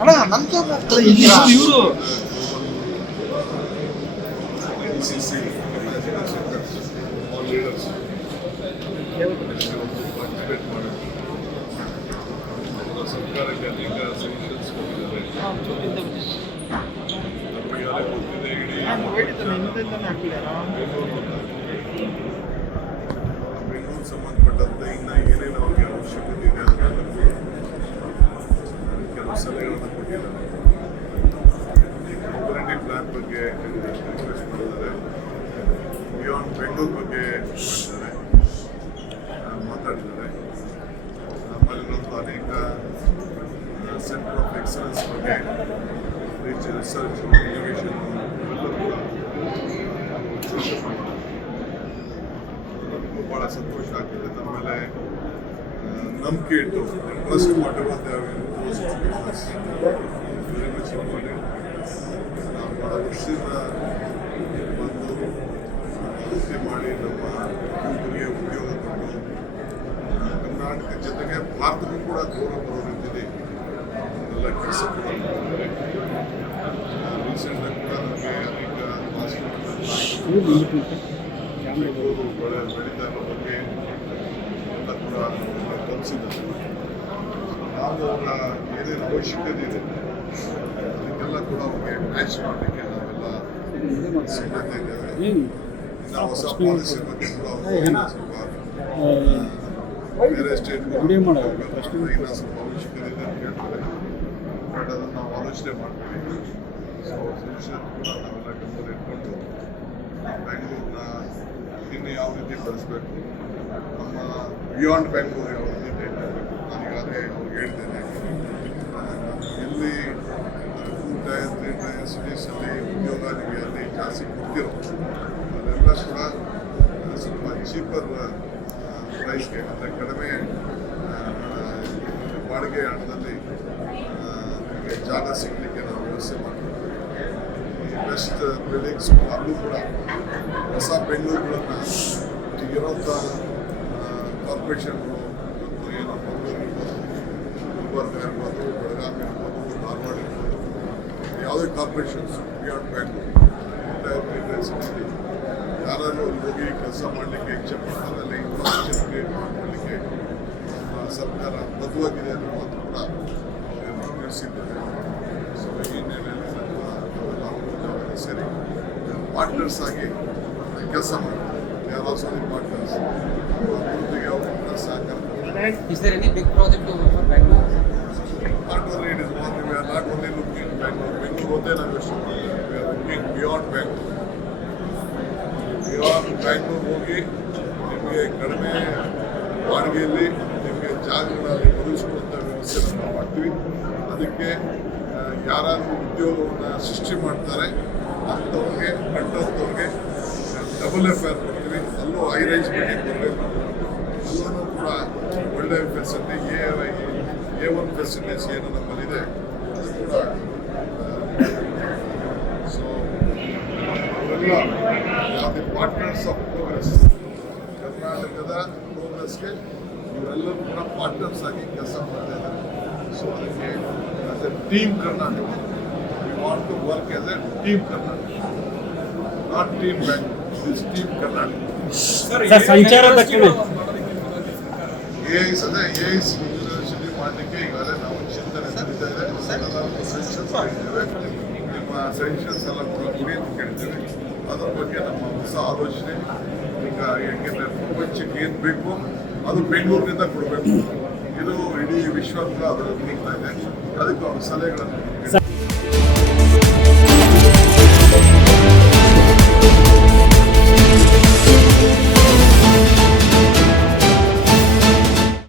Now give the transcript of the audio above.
ಅಣ್ಣ ನಂತ ಇವರು GCC all leaders ಪಾರ್ಟಿಸಿಪೇಟ್ ಮಾಡಿದ್ರು. ಸರ್ಕಾರಕ್ಕೆ ಅನೇಕ ಸಜೆಷನ್ಸ್ ಕೊಟ್ಟಿದ್ದಾರೆ. ನಮಗೆಲ್ಲ ಗೊತ್ತಿದೆ ಇಡೀ ಬೆಂಗಳೂರು ಸಂಬಂಧಪಟ್ಟಂತೆ ಇನ್ನು ಏನೇನು ಅವ್ರಿಗೆ ಅವಶ್ಯಕತೆ ಇದೆ ಅದನ್ನೆಲ್ಲ ಕೆಲವು ಸಲಹೆಗಳನ್ನು ಕೊಟ್ಟಿದ್ದಾರೆ. ಈ ಮೊಬಿಲಿಟಿ ಪ್ಲಾನ್ ಬಗ್ಗೆ ರಿಕ್ವೆಸ್ಟ್ ಮಾಡಿದ್ದಾರೆ. ಬಿಯಾಂಡ್ ಬೆಂಗಳೂರು ಬಗ್ಗೆ ಮಾತಾಡಿದ್ದಾರೆ. ಆಮೇಲೆ ಇನ್ನೊಂದು ಅನೇಕ ಸೆಂಟರ್ ಆಫ್ ಎಕ್ಸಲೆನ್ಸ್ ಬಗ್ಗೆ ರಿಸರ್ಚ್ ಇನೋವೇಷನ್ ಇವೆಲ್ಲ ಕೂಡ ಚರ್ಚೆ ಮಾಡಿದ್ದಾರೆ. ನಮಗೂ ಭಾಳ ಸಂತೋಷ ಆಗ್ತದೆ. ನಮ್ಮ ಮೇಲೆ ನಂಬಿಕೆ ಇಟ್ಟು trust what ever they have imposed business very much important. ನಾವು ಭಾಳ ವರ್ಷದಿಂದ ಬಂದು ವೃತ್ತಿ ಮಾಡಿ ನಮ್ಮ ಯುವಕರಿಗೆ ಉದ್ಯೋಗ ಕೊಟ್ಟು ಕರ್ನಾಟಕ ಜೊತೆಗೆ ಭಾರತಕ್ಕೂ ಕೂಡ ಗೌರವ ಬರೋ ರೀತಿಯಲ್ಲಿ ಎಲ್ಲ ಕೆಲಸ ಕೂಡ ಮಾಡಿದ್ದಾರೆ. ರೀಸೆಂಟಾಗಿ ಕೂಡ ನಮಗೆ ಅನೇಕ ಬೆಂಗಳೂರು ಬೆಳೀತಾ ಇರೋ ಬಗ್ಗೆ ಎಲ್ಲ ಕೂಡ ಕಲಿಸಿದ್ದಾರೆ. ನಾವು ಅವರ ಏನೇನು ಅವಶ್ಯಕತೆ ಇದೆ ಅದಕ್ಕೆಲ್ಲ ಕೂಡ ಅವ್ರಿಗೆ ಮ್ಯಾಚ್ ಮಾಡಲಿಕ್ಕೆ ನಾವೆಲ್ಲ ಸಿದ್ಧತೆ ಇದ್ದೇವೆ. ನಾವು ಹೊಸ ಪಾಲಿಸಿ ಬಗ್ಗೆ ಕೂಡ ಸ್ವಲ್ಪ ಬೇರೆ ಸ್ಟೇಟ್ಗೂ ಇನ್ನೂ ಸ್ವಲ್ಪ ಅವಶ್ಯಕತೆ ಇದೆ ಅಂತ ಹೇಳ್ತಾರೆ. ಬಟ್ ಅದನ್ನು ನಾವು ಆಲೋಚನೆ ಮಾಡ್ತೀವಿ. ಸೊ ಸೊಲ್ಯೂಷನ್ ಕೂಡ ನಾವೆಲ್ಲ ಗಮನದಲ್ಲಿ ಇಟ್ಕೊಂಡು ಬೆಂಗಳೂರನ್ನ ಇನ್ನು ಯಾವ ರೀತಿ ಬೆಳೆಸಬೇಕು, ನಮ್ಮ ಬಿಯಾಂಡ್ ಬೆಂಗಳೂರು ಯಾವ ರೀತಿ ಮಾಡಬೇಕು. ನಾನು ಈಗಾಗಲೇ ಅವ್ರಿಗೆ ಹೇಳ್ತೇನೆ, ಎಲ್ಲಿ 2 ಟೈರ್ 3 ಟೈರ್ ಸಿಟೀಸಲ್ಲಿ ಉದ್ಯೋಗ ನಿಮಗೆ ಅಲ್ಲಿ ಜಾಸ್ತಿ ಕೊಡ್ತಿರೋ ಅದೆಲ್ಲ ಕೂಡ ಸ್ವಲ್ಪ ಚೀಪರ್ ಪ್ರೈಸ್ಗೆ ಅಂದರೆ ಕಡಿಮೆ ಬಾಡಿಗೆ ಹಣದಲ್ಲಿ ನಿಮಗೆ ಜಾಗ ಸಿಗಲಿಕ್ಕೆ ನಾವು ವ್ಯವಸ್ಥೆ ಮಾಡ್ತೀವಿ. ಈ ಬೆಸ್ಟ್ ಬಿಲ್ಡಿಂಗ್ಸ್ ಅಲ್ಲೂ ಕೂಡ ಹೊಸ ಬೆಂಗಳೂರುಗಳನ್ನು ಈಗಿರೋಂಥ ಕಾರ್ಪೊರೇಷನ್ಗಳು ಮತ್ತು ಏನೋ ಮಂಗಳೂರು ಇರ್ಬೋದು, ಗುಲ್ಬರ್ಗ ಇರ್ಬೋದು, ಬೆಳಗಾವಿ ಇರ್ಬೋದು, ಧಾರವಾಡ ಇರ್ಬೋದು, ಯಾವುದೇ ಕಾರ್ಪೊರೇಷನ್ಸ್ ಬಿಯಾಂಡ್ ಬೆಂಗಳೂರು ಸಿಟಿ ಯಾರು ಹೋಗಿ ಕೆಲಸ ಮಾಡಲಿಕ್ಕೆ ಇಚ್ಛೆ ಪಡ್ತಾರೆ ಅಲ್ಲಿ ಇನ್ಫ್ರಾಸ್ಟ್ರಕ್ಚರ್ ಕ್ರಿಯೇಟ್ ಮಾಡಲಿಕ್ಕೆ ಸರ್ಕಾರ ಬದ್ಧವಾಗಿದೆ ಅನ್ನೋ ಮಾತು ಕೂಡ ಅವ್ರಿಗೆ ತಿಳಿಸಿದ್ದೇವೆ. ಸೊ ಈ ನಿಟ್ಟಿನಲ್ಲಿ ನಾವು ಸೇರಿ ಪಾರ್ಟ್ನರ್ಸ್ ಆಗಿ ಕೆಲಸ ಮಾಡ್ತಾರೆ. ಯಾರೋ ಸಾರಿ ಪಾರ್ಟ್ನರ್ಸ್ ಅಭಿವೃದ್ಧಿಗೆ ಅವ್ರ ಸಹಕಾರ. Is there any big project for Bangalore? Not only it is one, we are not only looking at Bangalore. Bangalore only ನಾವು ಯೋಚನೆ ಮಾಡ್ತೀವಿ. We are looking beyond Bangalore. Beyond Bangalore ಹೋಗಿ ನಿಮಗೆ ಕಡಿಮೆ ಬಾಡಿಗೆಯಲ್ಲಿ ನಿಮಗೆ ಜಾಗಗಳಲ್ಲಿ ಒದಗಿಸುವಂಥ ವ್ಯವಸ್ಥೆಯನ್ನು ನಾವು ಮಾಡ್ತೀವಿ. ಅದಕ್ಕೆ ಯಾರಾದರೂ ಉದ್ಯೋಗವನ್ನು ಸೃಷ್ಟಿ ಮಾಡ್ತಾರೆ ಅಂಥವ್ರಿಗೆ ಕಂಡಂಥವ್ರಿಗೆ ಡಬಲ್ FR ಕೊಡ್ತೀವಿ. ಅಲ್ಲೂ ಹೈ ರೈಸ್ ಬಿಲ್ಡಿಂಗ್ ಬರಬೇಕು. ಅಲ್ಲೂ ಕೂಡ ಒಳ್ಳೆಯ ಫೆಸಿಲಿಟಿ A1 ಫೆಸಿಲಿಟೀಸ್ ಏನು ನಮ್ಮಲ್ಲಿದೆ ಅದು ಕೂಡ. ಸೊ ಅವೆಲ್ಲ ಯಾವುದೇ ಪಾರ್ಟ್ನರ್ಸ್ ಆಫ್ ಪ್ರೋಗ್ರೆಸ್, ಕರ್ನಾಟಕದ ಪ್ರೋಗ್ರೆಸ್ಗೆ ಇವರೆಲ್ಲರೂ ಕೂಡ ಪಾರ್ಟ್ನರ್ಸ್ ಆಗಿ ಕೆಲಸ ಮಾಡ್ತಾ ಇದ್ದಾರೆ. ಸೊ ಅದಕ್ಕೆ as a team Karnataka we want to work as a team Karnataka, not team bank, this team Karnataka. ಸಂಚಾರ AIS ಯೂನಿವರ್ಸಿಟಿ ಮಾಡಲಿಕ್ಕೆ ಈಗಾಗಲೇ ನಾವು ಚಿಂತನೆ ನಡೀತಾ ಇದೆ. ಸಜೆಷನ್ಸ್ ಕೇಳಿದ್ದೇವೆ, ನಿಮ್ಮ ಸಜೆಷನ್ಸ್ ಎಲ್ಲ ಕೂಡ ಕೊಡಿ ಅಂತ ಕೇಳಿದ್ದೇವೆ. ಅದ್ರ ಬಗ್ಗೆ ನಮ್ಮ ಹೊಸ ಆಲೋಚನೆ. ಈಗ ಯಾಕೆಂದರೆ ಪ್ರಪಂಚಕ್ಕೆ ಏನು ಬೇಕು ಅದು ಬೆಂಗಳೂರಿನಿಂದ ಕೊಡಬೇಕು. ಇದು ಇಡೀ ವಿಶ್ವ ಕೂಡ ಅದರಲ್ಲಿ ಹೋಗ್ತಾ ಇದೆ. ಅದಕ್ಕೆ ಅವ್ರ ಸಲಹೆಗಳನ್ನು